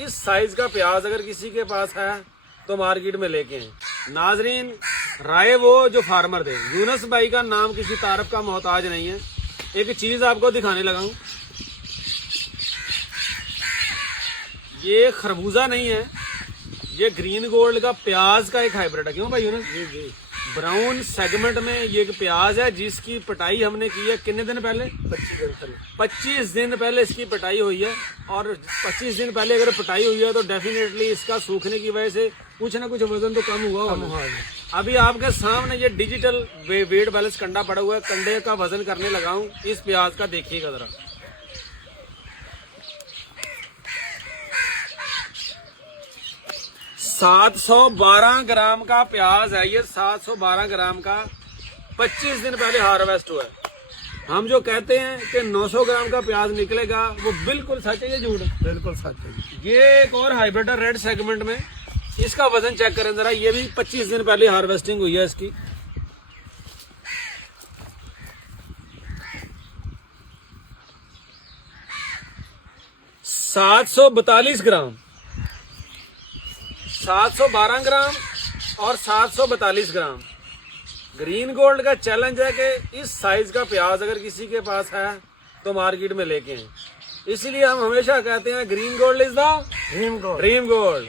इस साइज का प्याज अगर किसी के पास है तो मार्केट में लेके आए। नाजरीन, राय वो जो फार्मर थे, यूनस भाई का नाम किसी तारफ का मोहताज नहीं है। एक चीज आपको दिखाने लगा हूं, ये खरबूजा नहीं है, ये ग्रीन गोल्ड का प्याज का एक हाइब्रिड है। क्यों भाई यूनस? जी। ब्राउन सेगमेंट में ये एक प्याज है जिसकी पटाई हमने की है कितने दिन पहले? 25 दिन पहले। 25 दिन पहले इसकी पटाई हुई है। और 25 दिन पहले अगर पटाई हुई है तो डेफिनेटली इसका सूखने की वजह से कुछ ना कुछ वजन तो कम हुआ होगा। अभी आपके सामने ये डिजिटल वेट बैलेंस कंडा पड़ा हुआ है, कंडे का वजन करने लगा हूं इस प्याज का, देखिएगा जरा। $712 ग्राम का प्याज है ये, 712 ग्राम का 25 दिन पहले हार्वेस्ट हुआ है। हम जो कहते हैं कि 900 ग्राम का प्याज निकलेगा वो बिल्कुल सच है, ये झूठ है? बिल्कुल सच है। ये एक और हाइब्रिड है रेड सेगमेंट में, इसका वजन चेक करें जरा, ये भी 25 दिन पहले हार्वेस्टिंग हुई है इसकी। $742 ग्राम, 712 ग्राम और 742 ग्राम। ग्रीन गोल्ड का चैलेंज है कि इस साइज का प्याज अगर किसी के पास है तो मार्केट में लेके आए। इसीलिए हम हमेशा कहते हैं green gold is the dream gold.